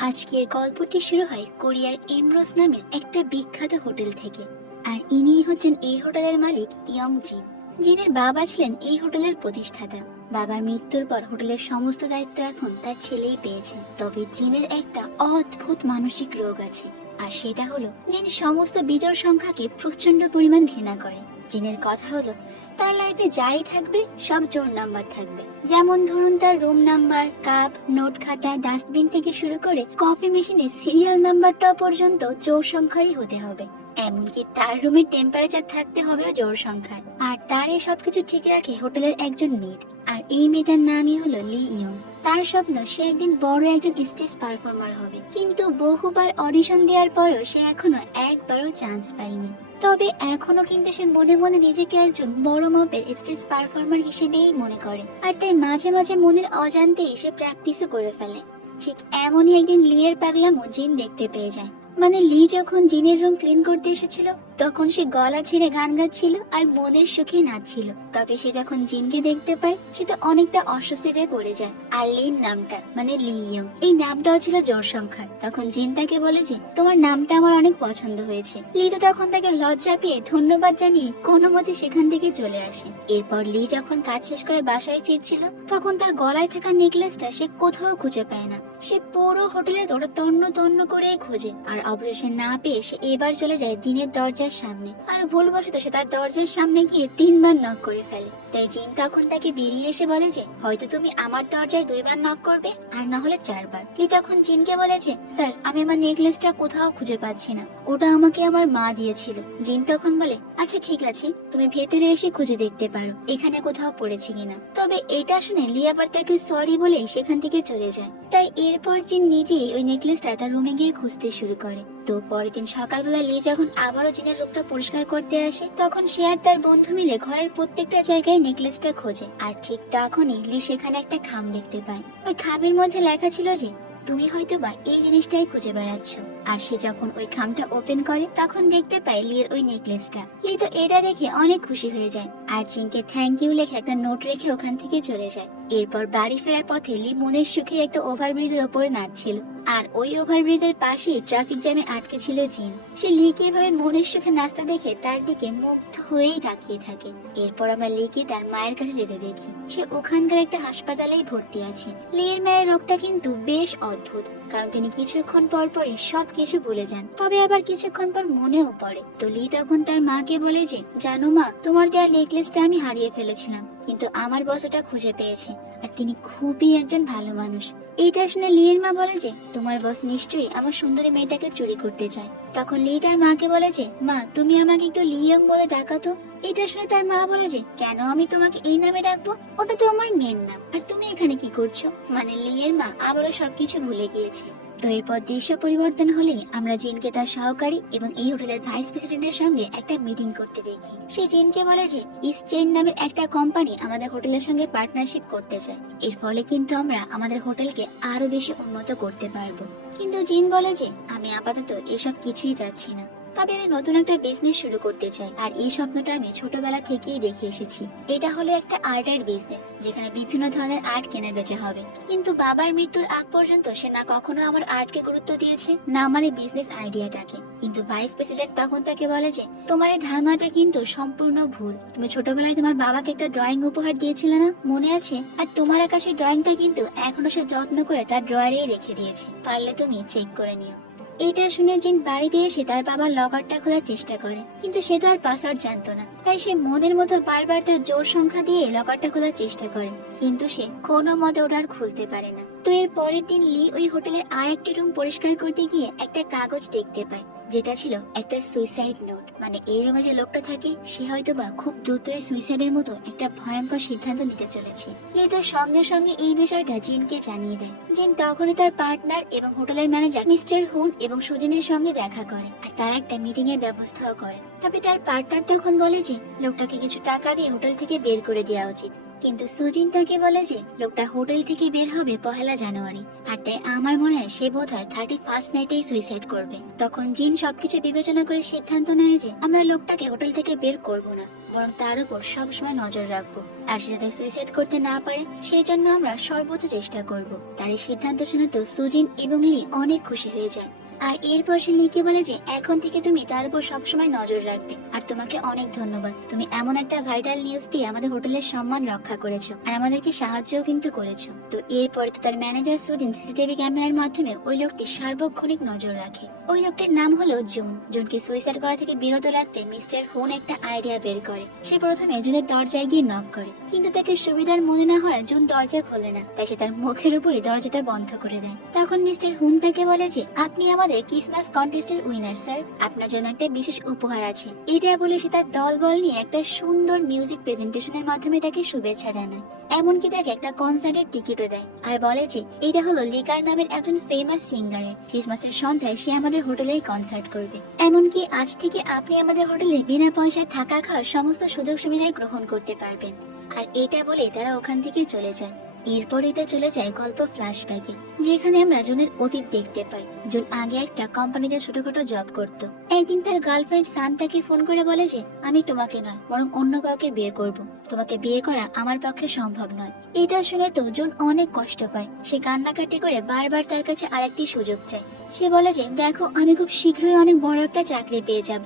আজকের গল্পটি শুরু হয় কোরিয়ার এমরোস নামের একটা বিখ্যাত হোটেল থেকে, আর ইনিই হচ্ছেন এই হোটেলের মালিক ইয়ং জিন জিনের বাবা ছিলেন এই হোটেলের প্রতিষ্ঠাতা। বাবার মৃত্যুর পর হোটেলের সমস্ত দায়িত্ব এখন তার ছেলেই পেয়েছে, তবে জিনের একটা অদ্ভুত মানসিক রোগ আছে, আর সেটা হলো জিন সমস্ত বিজোড় সংখ্যাকে প্রচণ্ড পরিমাণ ঘৃণা করে। জিনের কথা হলো, তার লাইফে যাই থাকবে, সব জোর নাম্বার থাকবে। যেমন ধরুন তার রুম নাম্বার কাপ নোট খাতা ডাস্টবিন থেকে শুরু করে কফি মেশিনের সিরিয়াল নাম্বারটা পর্যন্ত জোর সংখ্যারই হতে হবে। এমনকি তার রুমের টেম্পারেচার থাকতে হবে জোর সংখ্যায়। আর তার এই সবকিছু ঠিক রাখে হোটেলের একজন মেড আর এই মেয়েটার নামই হলো লি ইয়ং তার স্বপ্ন, সে একদিন বড় একজন স্টেজ পারফর্মার হবে। কিন্তু বহুবার অডিশন দেওয়ার পরেও সে এখনও একবারও চান্স পায়নি। তবে এখনও কিন্তু সে মনে মনে নিজেকে একজন বড় মাপের স্টেজ পারফর্মার হিসেবেই মনে করে। আর তাই মাঝে মাঝে মনের অজান্তেই সে প্র্যাকটিসও করে ফেলে। ঠিক এমনই একদিন লিয়ের পাগলামো জিন দেখতে পেয়ে যায়। মানে লি যখন জিনের রুম ক্লিন করতে এসেছিল, তখন সে গলা ছেড়ে গান গাচ্ছিল আর মনের সুখে নাচছিল। তবে সে যখন জিনকে দেখতে পায়, সে তো অনেকটা অস্বস্তিতে পড়ে যায়। আর লির নামটা মানে লি ইয়ং, এই নামটাও ছিল জোর সংখ্যার। তখন জিন তাকে বলে যে, তোমার নামটা আমার অনেক পছন্দ হয়েছে। লি তো তখন তাকে লজ্জা পেয়ে ধন্যবাদ জানিয়ে কোনো মতে সেখান থেকে চলে আসে। এরপর লি যখন কাজ শেষ করে বাসায় ফিরছিল, তখন তার গলায় থাকা নেকলেসটা সে কোথাও খুঁজে পায় না। সে পুরো হোটেলে তোরা তন্ন তন্ন করে খোঁজে, আর অবশেষে না পেয়ে সে এবার চলে যায় দিনের দরজার সামনে। আর ভুলবশত সে তার দরজার সামনে গিয়ে তিনবার নক করে ফেলে। তাই জিন তখন তাকে বেরিয়ে এসে বলে যে, হয়তো তুমি আমার দরজায় দুইবার নক করবে, আর না হলে চারবার। লি তখন জিনকে বলে যে, স্যার, আমি আমার নেকলেসটা কোথাও খুঁজে পাচ্ছি না। ওটা আমাকে আমার মা দিয়েছিল। জিন তখন বলে আচ্ছা ঠিক আছে, তুমি ভেতরে এসে খুঁজে দেখতে পারো, এখানে কোথাও পড়েছে কিনা। তবে এটা শুনে লি আবার তাকে সরি বলে সেখান থেকে চলে যায়। তাই এরপর জিন নিজেই ওই নেকলেসটা তার রুমে গিয়ে খুঁজতে শুরু করে। তো পরের দিন সকালবেলা লি যখন আবারও জিনের রুমটা পরিষ্কার করতে আসে, তখন সে আর তার বন্ধু মিলে ঘরের প্রত্যেকটা জায়গায় নেকলেসটা খোঁজে। আর ঠিক তখনই লি সেখানে একটা খাম দেখতে পায়। ওই খামের মধ্যে লেখা ছিল যে তুমি হয়তো বা এই জিনিসটাই খুঁজে বেড়াচ্ছ। আর সে যখন ওই খামটা ওপেন করে, তখন দেখতে পায় লিয়ের ওই নেকলেসটা লি তো এটা দেখে অনেক খুশি হয়ে যায়। আর জিনকে থ্যাংক ইউ লেখে একটা নোট রেখে ওখান থেকে চলে যায়। এরপর বাড়ি ফেরার পথে লি মনের সুখে একটা ওভারব্রিজের ওপরে নাচছিল। আর ওই ওভারব্রিজের পাশেই ট্রাফিক জ্যামে আটকে ছিল জিন। সে লিকে এভাবে মনের সুখে নাস্তা দেখে তার দিকে মুগ্ধ হয়েই তাকিয়ে থাকে। এরপর আমরা লিকে তার মায়ের কাছে যেতে দেখি। সে ওখানকার একটা হাসপাতালেই ভর্তি আছে। লিয়ের মায়ের রোগটা কিন্তু বেশ অদ্ভুত। কারণ তিনি কিছুক্ষণ পর পরই সব কিছু ভুলে যান। তবে আবার কিছুক্ষণ পর মনেও পড়ে। তো লি তখন তার মাকে বলে যে, জানো মা, তোমার দেওয়া নেকলেসটা আমি হারিয়ে ফেলেছিলাম, কিন্তু আমার বস ওটা খুঁজে পেয়েছে, আর তিনি খুবই একজন ভালো মানুষ। এইটা শুনে লিয়ের মা বলে যে, তোমার বস নিশ্চয়ই আমার সুন্দরী মেয়েটাকে চুরি করতে চায়। তখন লি তার মাকে বলে যে, মা, তুমি আমাকে একটু লিয়ং বলে ডাকাতো এটা শুনে তার মা বলে যে, কেন আমি তোমাকে এই নামে ডাকবো? ওটা তো আমার মেয়ের নাম। আর তুমি এখানে কি করছ? মানে লিয়ের মা আবারও সবকিছু ভুলে গিয়েছে। তো এরপর দৃশ্য পরিবর্তন হলেই আমরা জিনকে তার সহকারী এবং এই হোটেলের ভাইস প্রেসিডেন্টের সঙ্গে একটা মিটিং করতে দেখি। সে জিনকে বলে যে ইস্ট চেইন নামের একটা কোম্পানি আমাদের হোটেলের সঙ্গে পার্টনারশিপ করতে চায়। এর ফলে কিন্তু আমরা আমাদের হোটেলকে আরও বেশি উন্নত করতে পারব। কিন্তু জিন বলে যে, আমি আপাতত এসব কিছুই চাচ্ছি না। তবে আমি নতুন একটা বিজনেস শুরু করতে চাই। আর এই স্বপ্নটা আমি ছোটবেলা থেকেই দেখে এসেছি। এটা হলো একটা আর্টের বিজনেস যেখানে বিভিন্ন ধরনের আর্ট কেনা বেচা হবে। কিন্তু বাবার মৃত্যুর আগ পর্যন্ত সে না কখনো আমার আর্টকে গুরুত্ব দিয়েছে, না আমার এই বিজনেস আইডিয়াটাকে কিন্তু ভাইস প্রেসিডেন্ট তখন তাকে বলে যে, তোমার এই ধারণাটা কিন্তু সম্পূর্ণ ভুল। তুমি ছোটবেলায় তোমার বাবাকে একটা ড্রয়িং উপহার দিয়েছিলে না? মনে আছে? আর তোমার আকাশের ড্রয়িংটা কিন্তু এখনও সে যত্ন করে তার ড্রয়ারেই রেখে দিয়েছে। পারলে তুমি চেক করে নিও। এইটা শুনে জিন দিয়ে এসে তার বাবার লকারটা খোলার চেষ্টা করে। কিন্তু সে তো আর পাসওয়ার্ড জানতো না। তাই সে মদের মতো বারবার তার জোর সংখ্যা দিয়ে লকারটা খোলার চেষ্টা করে। কিন্তু সে কোনো মতে ওটা আর খুলতে পারে না। তো এর পরের দিন লি ওই হোটেলে আর একটি রুম পরিষ্কার করতে গিয়ে একটা কাগজ দেখতে পায়। যেটা ছিল একটা সুইসাইড নোট মানে এই রুমে যে লোকটা থাকে, সে হয়তো বা খুব দ্রুতই সুইসাইডের মতো একটা ভয়ঙ্কর সিদ্ধান্ত নিতে চলেছে। লি তো সঙ্গে সঙ্গে এই বিষয়টা জিনকে জানিয়ে দেয়। জিন তখনই তার পার্টনার এবং হোটেলের ম্যানেজার মিস্টার হুন এবং সুজিনের সঙ্গে দেখা করে আর তার একটা মিটিং এর ব্যবস্থাও করে। তবে তার পার্টনার তখন বলে যে, লোকটাকে কিছু টাকা দিয়ে হোটেল থেকে বের করে দেওয়া উচিত। কিন্তু সুজিন তাকে বলে যে লোকটা হোটেল থেকে বের হবে পহেলা জানুয়ারি। আর তাই আমার মনে হয় সে বোধ হয় থার্টি ফার্স্ট নাইটেই সুইসাইড করবে। তখন জিন সবকিছু বিবেচনা করে সিদ্ধান্ত নেয় যে আমরা লোকটাকে হোটেল থেকে বের করব না, বরং তার উপর সবসময় নজর রাখব। আর সে যাতে সুইসাইড করতে না পারে, সেই জন্য আমরা সর্বোচ্চ চেষ্টা করব। তার এই সিদ্ধান্ত শুনে তো সুজিন এবং লি অনেক খুশি হয়ে যায়। আর এরপর সে লিকে বলে যে, এখন থেকে তুমি তার উপর সবসময় নজর রাখবে। আর তোমাকে অনেক ধন্যবাদ। তুমি এমন একটা ভাইটাল নিউজ দিয়ে আমাদের হোটেলের সম্মান রক্ষা করেছ। আর আমাদেরকে সাহায্যও কিন্তু করেছ। তো এরপরে তো তার ম্যানেজার সুদিন সিসিটিভি ক্যামেরার মাধ্যমে ওই লোকটি সার্বক্ষণিক নজর রাখে। ওই লোকটির নাম হলো জুন। জুনকে সুইসাইড করা থেকে বিরত রাখতে মিস্টার হুন একটা আইডিয়া বের করে। সে প্রথমে জুনের দরজায় গিয়ে নক করে। কিন্তু তাকে সুবিধার মনে না হয় জুন দরজা খোলে না। তাই সে তার মুখের উপরই দরজাটা বন্ধ করে দেয়। তখন মিস্টার হুন তাকে বলে যে, আপনি আমাদের ক্রিসমাস কন্টেস্টের উইনার স্যার আপনার জন্য একটা বিশেষ উপহার আছে। এটা বলে সে তার দল বল নিয়ে একটা সুন্দর মিউজিক প্রেজেন্টেশনের মাধ্যমে তাকে শুভেচ্ছা জানায়। এমনকি তাকে একটা কনসার্টের টিকিটও দেয়। আর বলে যে, এটা হলো লিকার নামের একজন ফেমাস সিঙ্গারের ক্রিসমাসের সন্ধ্যায় সে আমাদের হোটেলেই কনসার্ট করবে। এমনকি আজ থেকে আপনি আমাদের হোটেলে বিনা পয়সায় থাকা খাওয়ার সমস্ত সুযোগ সুবিধাই গ্রহণ করতে পারবেন। আর এটা বলে তারা ওখান থেকে চলে যায়। এরপরেই তো চলে যায় গল্প ফ্ল্যাশব্যাকে যেখানে আমরা জুনের অতীত দেখতে পাই। জুন আগে একটা কোম্পানিতে ছোটখাটো জব করত। একদিন তার গার্লফ্রেন্ড সান তাকে ফোন করে বলে যে, আমি তোমাকে নয়, বরং অন্য কাউকে বিয়ে করব। তোমাকে বিয়ে করা আমার পক্ষে সম্ভব নয়। এটা শুনে তো জুন অনেক কষ্ট পায়। সে কান্নাকাটি করে বারবার তার কাছে আরেকটি সুযোগ চায়। সে বলে যে, দেখো, আমি খুব শীঘ্রই অনেক বড় একটা চাকরি পেয়ে যাব।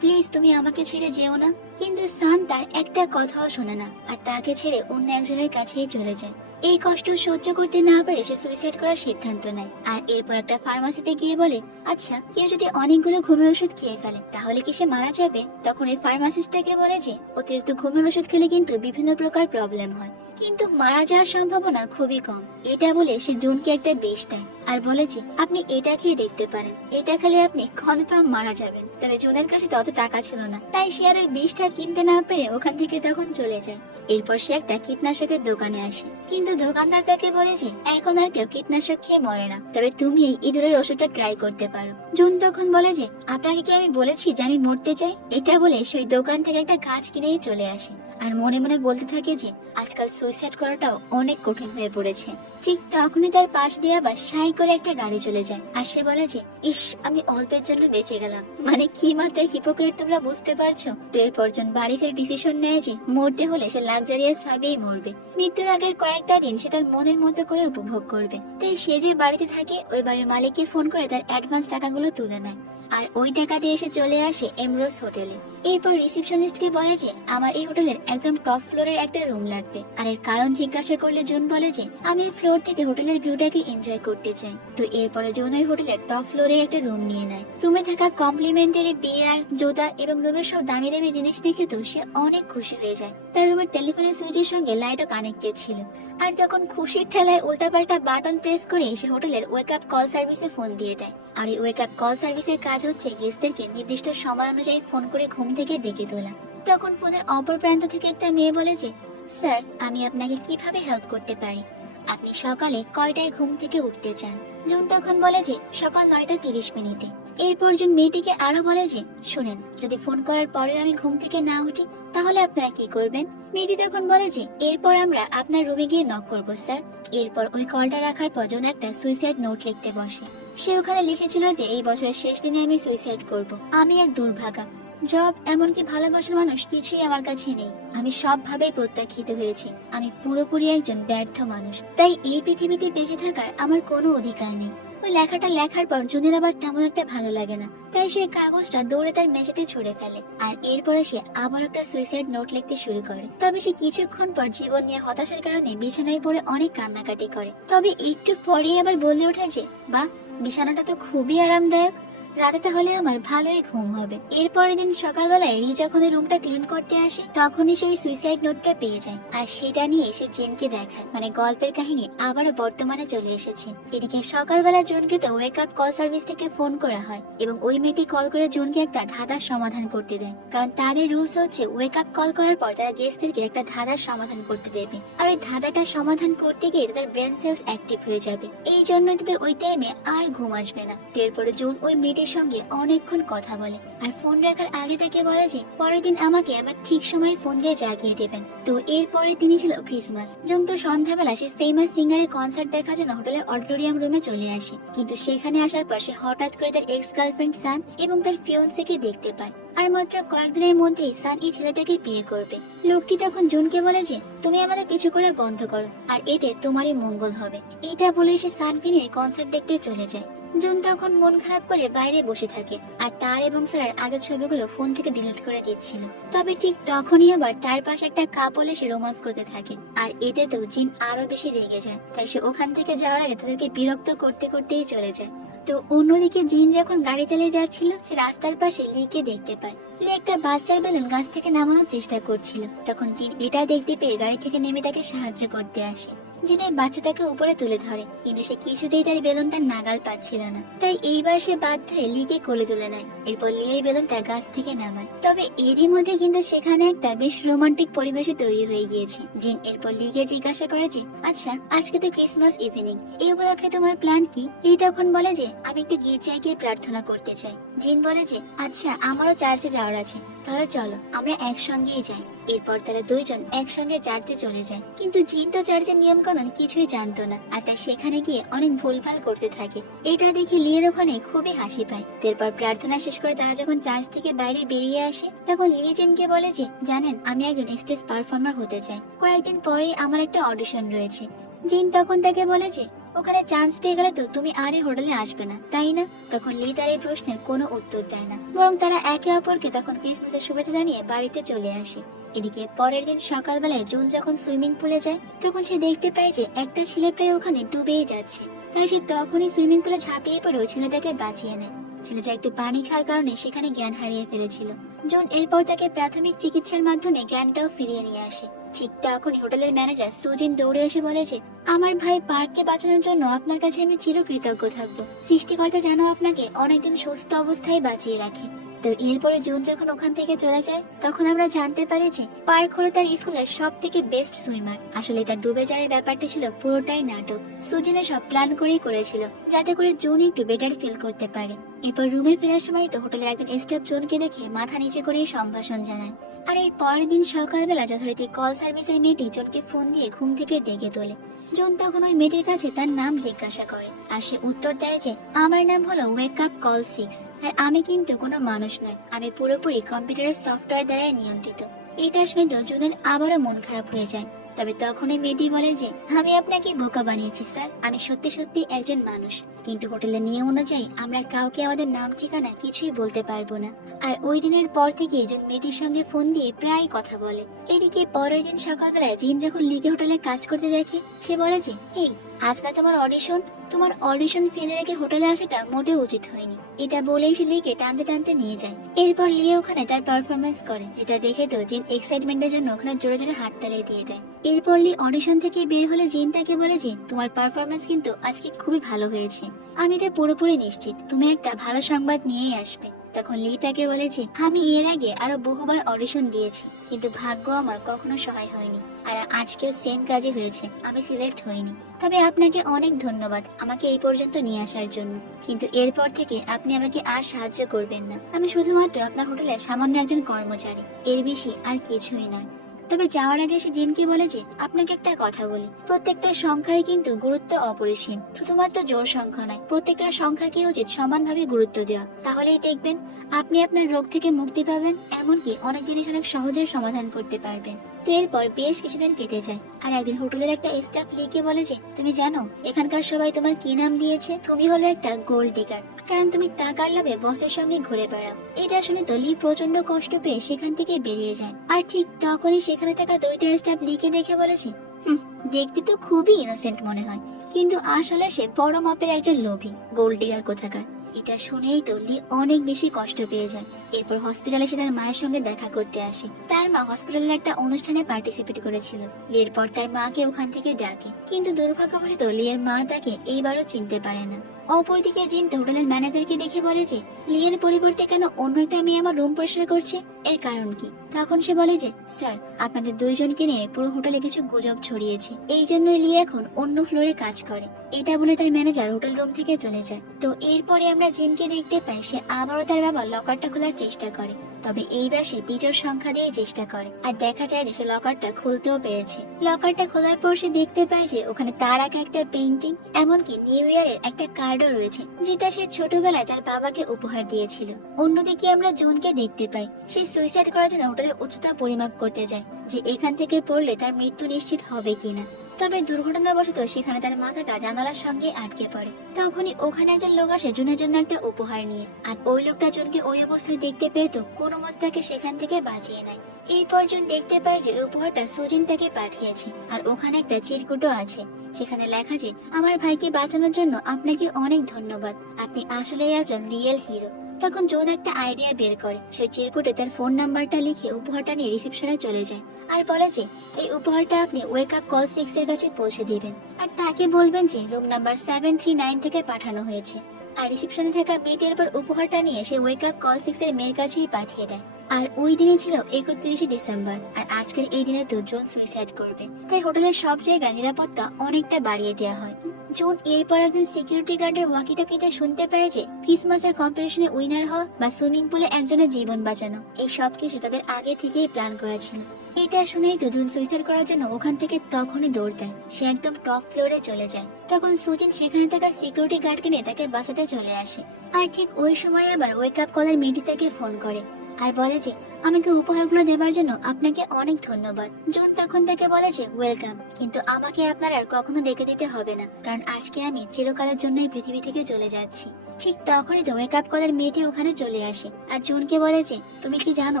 প্লিজ, তুমি আমাকে ছেড়ে যেও না। কিন্তু সান তার একটা কথাও শোনে না, আর তাকে ছেড়ে অন্য একজনের কাছেই চলে যায়। এই কষ্ট সহ্য করতে না পেরে সে সুইসাইড করার সিদ্ধান্ত নেয়। আর এরপর একটা ফার্মাসিতে গিয়ে বলে আচ্ছা কেউ যদি অনেকগুলো ঘুমের ওষুধ খেয়ে ফেলে, তাহলে কি সে মারা যাবে? তখন এই ফার্মাসিস্ট তাকে বলে যে, অতিরিক্ত ঘুমের ওষুধ খেলে কিন্তু বিভিন্ন প্রকার প্রবলেম হয়। কিন্তু মারা যাওয়ার সম্ভাবনা খুবই কম। এটা বলে সে জুনকে একটা বিষ দেয় আর বলে যে, আপনি এটা খেয়ে দেখতে পারেন। এটা খেলে আপনি কনফার্ম মারা যাবেন। তবে জুনের কাছে তত টাকা ছিল না। তাই সে আর ওই বিষটা কিনতে না পেরে ওখান থেকে তখন চলে যায়। এরপর সে একটা কীটনাশকের দোকানে আসে। কিন্তু দোকানদার তাকে বলে যে, এখন আর কেউ কীটনাশক খেয়ে মরে না। তবে তুমি এই ইঁদুরের ওষুধটা ট্রাই করতে পারো। জুন তখন বলে যে, আপনাকে কি আমি বলেছি যে আমি মরতে চাই? এটা বলে সেই দোকান থেকে একটা গাছ কিনে চলে আসে। আর মনে মনে বলতে থাকে যে, আজকাল সুইসাইড করাটাও অনেক কঠিন হয়ে পড়েছে। ঠিক তখনই তার পাশ দিয়ে আবার সাই করে একটা গাড়ি চলে যায়। আর সে বলে যে, ইস, আমি অল্পের জন্য বেঁচে গেলাম। মানে কি মাত্রায় হিপোক্রেট তোমরা বুঝতে পারছ? তো এরপর জন বাড়ি ফের ডিসিশন নেয় যে, মরতে হলে সে লাক্সারিয়াস ভাবেই মরবে। মৃত্যুর আগের কয়েকটা দিন সে তার মনের মতো করে উপভোগ করবে। তাই সে যে বাড়িতে থাকে, ওই বাড়ির মালিককে ফোন করে তার অ্যাডভান্স টাকাগুলো তুলে নেয়। আর ওই টাকা দিয়ে এসে চলে আসে এমরোজ হোটেলে। এরপর রিসেপশনিস্টকে বলে যে, আমার এই হোটেলের একদম টপ ফ্লোরের একটা রুম লাগবে। আর এর কারণ জিজ্ঞাসা করলে জুন বলে যে, আমি এই ফ্লোর থেকে হোটেলের ভিউটাকে এনজয় করতে চাই। তো এরপরে জুন ওই হোটেলের টপ ফ্লোরে একটা রুম নিয়ে নেয়। রুমে থাকা কমপ্লিমেন্টারি বিয়ার, জুতা এবং রুমের সব দামি দামি জিনিস দেখে তো সে অনেক খুশি হয়ে যায়। তার রুমের টেলিফোনের সুইচের সঙ্গে লাইটও কানেক্টেড ছিল। আর তখন খুশির ঠেলায় উল্টাপাল্টা বাটন প্রেস করে সে হোটেলের ওয়েক আপ কল সার্ভিসে ফোন দিয়ে দেয়। আর এই ওয়েক আপ কল সার্ভিসের কাজ হচ্ছে গেস্টদেরকে নির্দিষ্ট সময় অনুযায়ী ফোন করে ঘুম থেকে ডেকে তোলা। তখন ফোনের অপর প্রান্ত থেকে একটা মেয়ে বলে যে, স্যার, আমি আপনাকে কীভাবে হেল্প করতে পারি? আপনি সকালে কয়টায় ঘুম থেকে উঠতে চান? জুন তখন বলে যে, সকাল নয়টা তিরিশ মিনিটে। এরপর জুন মেয়েটিকে আরও বলে যে, শুনেন, যদি ফোন করার পরেও আমি ঘুম থেকে না উঠি, তাহলে আপনারা কি করবেন? মেয়েটি তখন বলে যে, এরপর আমরা আপনার রুমে গিয়ে নক করব, স্যার। এরপর ওই কলটা রাখার পর জন একটা সুইসাইড নোট লিখতে বসে। সে ওখানে লিখেছিল যে এই বছরের শেষ দিনে আমি সুইসাইড করব। আমি এক দুর্ভাগা। জব এমনকি ভালোবাসার মানুষ কিছুই আমার কাছে নেই। আমি সবভাবেই প্রত্যাখ্যিত হয়েছি। আমি পুরোপুরি একজন ব্যর্থ মানুষ। তাই এই পৃথিবীতে বেঁচে থাকার আমার কোনো অধিকার নেই। ওই লেখাটা লেখার পর জুনের আবার তেমন একটা ভালো লাগে না। তাই সে কাগজটা দৌড়ে তার মেঝেতে ছুঁড়ে ফেলে। আর এরপরে সে আবার একটা সুইসাইড নোট লিখতে শুরু করে। তবে সে কিছুক্ষণ পর জীবন নিয়ে হতাশার কারণে বিছানায় পড়ে অনেক কান্নাকাটি করে। তবে একটু পরেই আবার বলে ওঠে যে বা বিছানাটা তো খুবই আরামদায়ক। রাতে তাহলে আমার ভালোই ঘুম হবে। এরপরের দিন সকালবেলায় রি যখন রুমটা ক্লিন করতে আসে, তখনই সেই সুইসাইড নোটটা পেয়ে যায়। আর সেটা নিয়ে সে জেনকে দেখায়। মানে গল্পের কাহিনী আবারও বর্তমানে চলে এসেছে। এদিকে সকালবেলা জুনকে তো ওয়েক আপ কল সার্ভিস থেকে ফোন করা হয় এবং ওই মেয়েটি কল করে জুনকে একটা ধাঁধার সমাধান করতে দেয়। কারণ তাদের রুলস হচ্ছে ওয়েক আপ কল করার পর তারা গেস্টদেরকে একটা ধাঁধার সমাধান করতে দেবে। আর ওই ধাঁধাটা সমাধান করতে গিয়ে তাদের ব্রেন সেলস অ্যাক্টিভ হয়ে যাবে। এই জন্য তাদের ওই টাইমে আর ঘুম আসবে না। এরপরে জুন ওই মেয়েটি মেয়েটির সঙ্গে অনেকক্ষণ কথা বলে। আর ফোন রাখার আগে থেকে বলে যে, পরের দিন আমাকে আবার ঠিক সময়ে ফোন দিয়ে জাগিয়ে দেবেন। তো এরপরে তিনি ছিল ক্রিসমাস। জন তো সন্ধ্যাবেলা সে ফেমাস সিঙ্গারের কনসার্ট দেখার জন্য হোটেলের অডিটোরিয়াম রুমে চলে আসে। কিন্তু সেখানে আসার পর সে হঠাৎ করে তার এক্স গার্লফ্রেন্ড সান এবং তার ফিয়ন্সিকে দেখতে পায়। আর মাত্র কয়েকদিনের মধ্যেই সান এই ছেলেটাকে বিয়ে করবে। লোকটি তখন জুনকে বলে যে, তুমি আমাদের পিছু করা বন্ধ করো। আর এতে তোমারই মঙ্গল হবে। এটা বলে সে সানকে নিয়ে কনসার্ট দেখতে চলে যায়। জুন তখন মন খারাপ করে বাইরে বসে থাকে, আর তার এবং সারার আগের ছবিগুলো ফোন থেকে ডিলিট করে দিচ্ছিল। তবে ঠিক তখনই আবার তার পাশে একটা কাপল এসে রোমান্স করতে থাকে, আর এতে তো জিন আরও বেশি রেগে যায়। তাই সে ওখান থেকে যাওয়ার আগে তাদেরকে বিরক্ত করতে করতেই চলে যায়। তো অন্যদিকে জিন যখন গাড়ি চালিয়ে যাচ্ছিল, সে রাস্তার পাশে লিকে দেখতে পায়। লি একটা বাচ্চার বেলুন গাছ থেকে নামানোর চেষ্টা করছিল। তখন জিন এটা দেখতে পেয়ে গাড়ি থেকে নেমে তাকে সাহায্য করতে আসে। জিনের বাচ্চাটাকে উপরে তুলে ধরে। কিন্তু সে কিছুতেই তার বেলুনটা নাগাল পাচ্ছিল না। তাই এইবার সে বাধ্য লিকে কোলে তুলে নেয়। এরপর লি এই বেলুনটা গাছ থেকে নামায়। তবে এরই মধ্যে কিন্তু সেখানে একটা বেশ রোমান্টিক পরিবেশে তৈরি হয়ে গিয়েছে। জিন এরপর লিকে জিজ্ঞাসা করে যে আচ্ছা আজকে তো ক্রিসমাস ইভিনিং। এই উপলক্ষে তোমার প্ল্যান কি? লি তখন বলে যে, আমি একটু গির্জায় গিয়ে প্রার্থনা করতে চাই। জিন বলে যে আচ্ছা আমারও চার্চে যাওয়ার আছে। তাহলে চলো, আমরা একসঙ্গেই যাই। এরপর তারা দুইজন একসঙ্গে চার্চে চলে যায়। কিন্তু জিন তো চার্চের নিয়ম কানুন কিছুই জানতো না। আর তাই সেখানে গিয়ে অনেক ভুলভাল করতে থাকে। এটা দেখে লিয়ের ওখানে খুবই হাসি পায়। এরপর প্রার্থনা শেষ করে তারা যখন চার্চ থেকে বাইরে বেরিয়ে আসে, তখন লিয়ে জিনকে বলে যে, জানেন, আমি একজন স্টেজ পারফর্মার হতে চাই। কয়েকদিন পরেই আমার একটা অডিশন রয়েছে। জিন তখন তাকে বলে যে, ওখানে চান্স পেয়ে গেলে তো তুমি আর এই হোটেলে আসবে না, তাই না? তখন লি তার এই প্রশ্নের কোনো উত্তর দেয় না। বরং তারা একে অপরকে তখন ক্রিসমাসের শুভেচ্ছা জানিয়ে বাড়িতে চলে আসে। এদিকে পরের দিন সকালবেলায় জুন যখন সুইমিং পুলে যায়, তখন সে দেখতে পায় যে একটা ছেলে প্রায় ওখানে ডুবেই যাচ্ছে। তাই সে তখনই সুইমিং পুলে ঝাঁপিয়ে পড়ে ওই ছেলেটাকে বাঁচিয়ে নেয়। ছেলেটা একটু পানি খাওয়ার কারণে সেখানে জ্ঞান হারিয়ে ফেলেছিল। জুন এরপর তাকে প্রাথমিক চিকিৎসার মাধ্যমে জ্ঞানটাও ফিরিয়ে নিয়ে আসে। ঠিক তখনই হোটেলের ম্যানেজার সুজিন দৌড়ে এসে বলে যে, আমার ভাই পার্ককে বাঁচানোর জন্য আপনার কাছে আমি চিরকৃতজ্ঞ থাকব। সৃষ্টিকর্তা যেন আপনাকে অনেকদিন সুস্থ অবস্থায় বাঁচিয়ে রাখে। তো এরপরে জুন যখন ওখান থেকে চলে যায়, তখন আমরা জানতে পারি যে পার্ক হলো তার স্কুলের সব থেকে বেস্ট সুইমার আসলে তার ডুবে যাওয়ার ব্যাপারটা ছিল পুরোটাই নাটক। সুজিনে সব প্ল্যান করেই করেছিল, যাতে করে জুন একটু বেটার ফিল করতে পারে। এরপর রুমে ফেরার সময় তো হোটেলের একজন স্টাফ জুনকে দেখে মাথা নিচে করেই সম্ভাষণ জানায়। আর এর পরের দিন সকালবেলা যথারীতি কল সার্ভিসের মেয়েটি জনকে ফোন দিয়ে ঘুম থেকে ডেকে তোলে। জন তখন ওই মেয়েটির কাছে তার নাম জিজ্ঞাসা করে। আর সে উত্তর দেয় যে, আমার নাম হলো ওয়েক আপ কল সিক্স আর আমি কিন্তু কোনো মানুষ নয়। আমি পুরোপুরি কম্পিউটারের সফটওয়্যার দ্বারাই নিয়ন্ত্রিত। এটা শুনে তো জুনের আবারও মন খারাপ হয়ে যায়। তবে তখন ওই মেয়েটি বলে যে, আমি আপনাকে বোকা বানিয়েছি, স্যার। আমি সত্যি সত্যি একজন মানুষ। কিন্তু হোটেলের নিয়ম অনুযায়ী আমরা কাউকে আমাদের নাম ঠিকানা কিছুই বলতে পারব না। আর ওই দিনের পর থেকে একজন মেয়েটির সঙ্গে ফোন দিয়ে প্রায় কথা বলে। এদিকে পরের দিন সকালবেলায় জিন যখন লিগে হোটেলে কাজ করতে দেখে, সে বলে যে এই আজ না তোমার অডিশন? তোমার অডিশন ফেলে রেখে হোটেলে আসাটা মোটেও উচিত হয়নি। এটা বলেই সে লিকে টানতে টানতে নিয়ে যায়। এরপর লিয়ে ওখানে তার পারফরমেন্স করে, যেটা দেখে তো জিন এক্সাইটমেন্টের জন্য ওখানে জোরে জোরে হাত তালিয়ে দিয়ে দেয়। এরপর লি অডিশন থেকে বের হলে জিন তাকে বলে যে, তোমার পারফরমেন্স কিন্তু আজকে খুবই ভালো হয়েছে। আমি এটা পুরোপুরি নিশ্চিত। তুমি একটা ভালো সংবাদ নিয়েই আসবে। তখন লি তাকে বলেছে আমি এর আগে আরও বহুবার অডিশন দিয়েছি, কিন্তু ভাগ্য আমার কখনো সহায় হয়নি। আর আজকেও সেম কাজই হয়েছে, আমি সিলেক্ট হইনি। তবে আপনাকে অনেক ধন্যবাদ আমাকে এই পর্যন্ত নিয়ে আসার জন্য। কিন্তু এরপর থেকে আপনি আমাকে আর সাহায্য করবেন না। আমি শুধুমাত্র আপনার হোটেলের সামান্য একজন কর্মচারী, এর বেশি আর কিছুই নয়। তবে যাওয়ার আগে সে জিনকে বলে যে, আপনাকে একটা কথা বলি। প্রত্যেকটা সংখ্যায় কিন্তু গুরুত্ব অপরিসীম। শুধুমাত্র জোর সংখ্যা নয়, প্রত্যেকটা সংখ্যাকে উচিত সমানভাবে গুরুত্ব দেওয়া, তাহলেই দেখবেন আপনি আপনার রোগ থেকে মুক্তি পাবেন, এমনকি অনেক জিনিস অনেক সহজে সমাধান করতে পারবেন। তো এরপর বেশ কিছুদিন কেটে যায়। আর একদিন হোটেলের একটা স্টাফ লিখে বলে যে তুমি জানো এখানকার সবাই তোমার কি নাম দিয়েছে? তুমি হলো একটা গোল্ড ডিগার কারণ তুমি টাকার লাভে বসের সঙ্গে ঘুরে বেড়াও। এটা শুনে তো লি প্রচণ্ড কষ্ট পেয়ে সেখান থেকে বেরিয়ে যায়। আর ঠিক তখনই সেখানে থাকা দুইটা স্টাফ লিকে দেখে বলেছে "হুম, দেখতে তো খুবই ইনোসেন্ট মনে হয়। কিন্তু আসলে সে বড় মাপের একজন লোভী গোল্ড ডিগার কোথাকার? এটা শুনেই তল্লি অনেক বেশি কষ্ট পেয়ে যায়। এরপর হসপিটালে সে তার মায়ের সঙ্গে দেখা করতে আসে। তার মা হসপিটালে একটা অনুষ্ঠানে পার্টিসিপেট করেছিল। লিয়ের পর তার মাকে ওখান থেকে ডাকে। কিন্তু দুর্ভাগ্যবশত লিয়ের মা তাকে এইবারও চিনতে পারে না। অপরদিকে জিন হোটেলের ম্যানেজারকে দেখে বলে যে, লিয়ের পরিবর্তে কেন অন্য একটা মেয়ে আমার রুম পরিষ্কার করছে? এর কারণ কি? তখন সে বলে যে, স্যার, আপনাদের দুইজনকে নিয়ে পুরো হোটেলে কিছু গুজব ছড়িয়েছে। এই জন্য লিয়া এখন অন্য ফ্লোরে কাজ করে। এটা বলে তার ম্যানেজার হোটেল রুম থেকে চলে যায়। তো এরপরে আমরা জিনকে দেখতে পাই, সে আবারও তার বাবা লকারটা খোলার চেষ্টা করে। তবে এইবার সে পিটার সংখ্যা দিয়ে চেষ্টা করে। আর দেখা যায় যে সে লকারটা খুলতেও পেরেছে। লকারটা খোলার পর সে দেখতে পায় যে ওখানে তার আঁকা একটা পেন্টিং এমনকি নিউ ইয়ারের একটা কার্ডও রয়েছে, যেটা সে ছোটবেলায় তার বাবাকে উপহার দিয়েছিল। অন্যদিকে আমরা জুনকে দেখতে পাই। সে সুইসাইড করার জন্য হোটেলের উচ্চতা পরিমাপ করতে যায়, যে এখান থেকে পড়লে তার মৃত্যু নিশ্চিত হবে কিনা। তবে দুর্ঘটনাবশত সেখানে তার মাথাটা জানালার সঙ্গে আটকে পড়ে। তখনই ওখানে একজন লোক আসে জুনের জন্য একটা উপহার নিয়ে। আর ওই লোকটা জুনকে ওই অবস্থায় দেখতে পেয়ে তো কোনো মতে তাকে সেখান থেকে বাঁচিয়ে নেয়। এরপর জন দেখতে পায় যে উপহারটা সুজিন তাকে পাঠিয়েছে। আর ওখানে একটা চিরকুটও আছে। সেখানে লেখা যে, আমার ভাইকে বাঁচানোর জন্য আপনাকে অনেক ধন্যবাদ। আপনি আসলে একজন রিয়েল হিরো। তখন জোন একটা আইডিয়া বের করে। সে চিরকুটে তার ফোন নাম্বারটা লিখে উপহারটা নিয়ে রিসেপশনে চলে যায়। আর বলে যে, এই উপহারটা আপনি ওয়েক আপ কল সিক্স এর কাছে পৌঁছে দিবেন। আর তাকে বলবেন যে room number seven three nine থেকে পাঠানো হয়েছে। আর রিসেপশনে থাকা মেয়েটির পর উপহারটা নিয়ে সে ওয়েক আপ কল সিক্স এর মেয়ের কাছেই পাঠিয়ে দেয়। আর ওই দিনে ছিল একত্রিশে ডিসেম্বর, আর আজকের এই দিনে তো জোন সুইসাইড করবে। তাই হোটেলের সব জায়গায় নিরাপত্তা অনেকটা বাড়িয়ে দেওয়া হয়। জুন এরপর একজন সিকিউরিটি গার্ডের ওয়াকিটকিতে শুনতে পায় যে ক্রিসমাসের কম্পিটিশনে উইনার হওয়া বা সুইমিং পুলে একজনের জীবন বাঁচানো। এই সব কিছু তাদের আগে থেকেই প্ল্যান করা ছিল এটা শুনেই জুন সুইসাইড করার জন্য ওখান থেকে তখনই দৌড় দেয়। সে একদম টপ ফ্লোরে চলে যায়। তখন সুজিন সেখানে থাকা সিকিউরিটি গার্ডকে নিয়ে তাকে বাঁচাতে চলে আসে। আর ঠিক ওই সময় আবার ওয়েক আপ কলার মেয়েটি তাকে ফোন করে। আর বলে যে, আমাকে উপহারগুলো দেবার জন্য আপনাকে অনেক ধন্যবাদ। জুন তখন তাকে বলে যে ওয়েলকাম কিন্তু আমাকে আপনার আর কখনো ডেকে দিতে হবে না, কারণ আজকে আমি চিরকালের জন্য এই পৃথিবী থেকে চলে যাচ্ছি। ঠিক তখনই তো মেকআপ কলের মেয়েটি ওখানে চলে আসে। আর জুনকে বলে যে, তুমি কি জানো,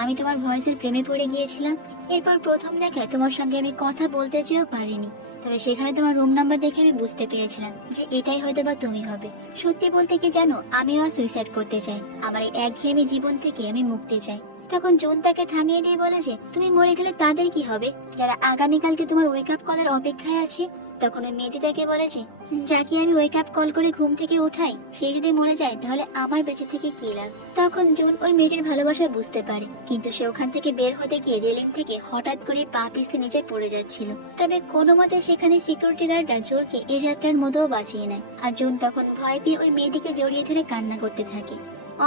আমি তোমার ভয়েসের প্রেমে পড়ে গিয়েছিলাম? এরপর প্রথম দেখে তোমার সঙ্গে আমি কথা বলতে চেয়েও পারিনি। তবে সেখানে তোমার রুম নাম্বার দেখে আমি বুঝতে পেরেছিলাম যে এটাই হয়তো বা তুমি হবে। সত্যি বলতে কি জানো, আমিও সুইসাইড করতে চাই। আমার এই একঘেয়েমি জীবন থেকে আমি মুক্তি চাই। তখন জুন তাকে থামিয়ে দিয়ে বলে যে, তুমি মরে গেলে তাদের কি হবে? যারা আগামীকালকে তোমার ওয়েক আপ কলের অপেক্ষায় আছে? তখন ওই মেয়েটি তাকে বলে যে, যাকে আমি ওয়েক আপ কল করে ঘুম থেকে উঠাই, সে যদি মরে যায়, তাহলে আমার বেঁচে থেকে কি লাভ? তখন জুন ওই মেয়েটির ভালোবাসা বুঝতে পারে, কিন্তু সে ওখান থেকে বের হতে গিয়ে রেলিং থেকে হঠাৎ করে পা পিছলে নিচে পড়ে যাচ্ছিল। তবে কোনো মতে সেখানে সিকিউরিটি গার্ডরা জোরকে এ যাত্রার মধ্যেও বাঁচিয়ে নেয়, আর জুন তখন ভয় পেয়ে ওই মেয়েটিকে জড়িয়ে ধরে কান্না করতে থাকে।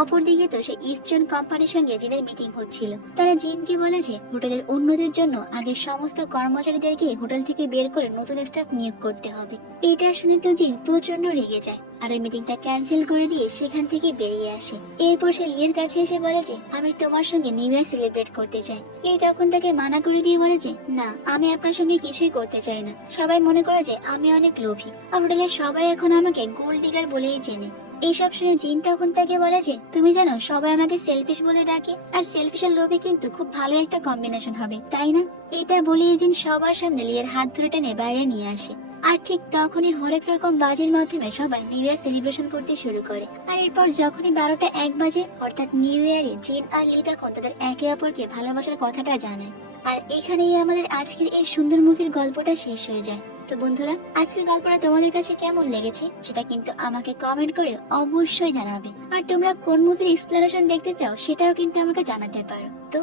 অপরদিকে তো সে ইস্টার্ন কোম্পানির সঙ্গে জিনের মিটিং হচ্ছিল, তারা জিনকে বলেছে হোটেলের উন্নতির জন্য আগের সমস্ত কর্মচারীদেরকে হোটেল থেকে বের করে নতুন স্টাফ নিয়োগ করতে হবে। এটা শুনে তো জিন প্রচণ্ড রেগে যায় আর ওই মিটিংটা ক্যান্সেল করে দিয়ে সেখান থেকে বেরিয়ে আসে। এরপর সে লিয়ের কাছে এসে বলে যে, আমি তোমার সঙ্গে নিউ ইয়ার সেলিব্রেট করতে চাই। লি তখন তাকে মানা করে দিয়ে বলে যে, না, আমি আপনার সঙ্গে কিছুই করতে চাই না। সবাই মনে করে যে আমি অনেক লোভী। আর হোটেলের সবাই এখন আমাকে গোল্ড ডিগার বলেই চেনে। এইসব শুনে জিন তখন তাকে বলে যে, তুমি জানো, সবাই আমাকে সেলফিশ বলে ডাকে, আর সেলফিশ আর লোভে কিন্তু খুব ভালো একটা কম্বিনেশন হবে, তাই না? এটা বলে জিন সবার সামনে লিয়ের হাত ধরে টেনে বাইরে নিয়ে আসে। আর ঠিক তখনই হরেক রকম বাজির মাধ্যমে সবাই নিউ ইয়ার সেলিব্রেশন করতে শুরু করে। আর এরপর যখনই বারোটা এক বাজে, অর্থাৎ নিউ ইয়ারে জিন আর লি তখন তাদের একে অপরকে ভালোবাসার কথাটা জানায়। আর এখানেই আমাদের আজকের এই সুন্দর মুভির গল্পটা শেষ হয়ে যায়। তো বন্ধুরা, আজকের গল্পটা তোমাদের কাছে কেমন লেগেছে সেটা কিন্তু আমাকে কমেন্ট করে অবশ্যই জানাবে। আর তোমরা কোন মুভির এক্সপ্লেনেশন দেখতে চাও সেটাও কিন্তু আমাকে জানাতে পারো। তো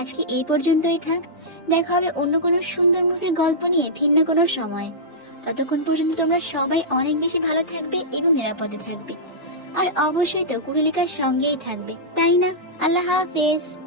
আজকে এই পর্যন্তই থাক। দেখা হবে অন্য কোনো সুন্দর মুভির গল্প নিয়ে ভিন্ন কোনো সময়। ততক্ষণ পর্যন্ত তোমরা সবাই অনেক বেশি ভালো থাকবে এবং নিরাপদে থাকবে। আর অবশ্যই তো কুহেলিকার সঙ্গেই থাকবে, তাই না? আল্লাহ হাফেজ।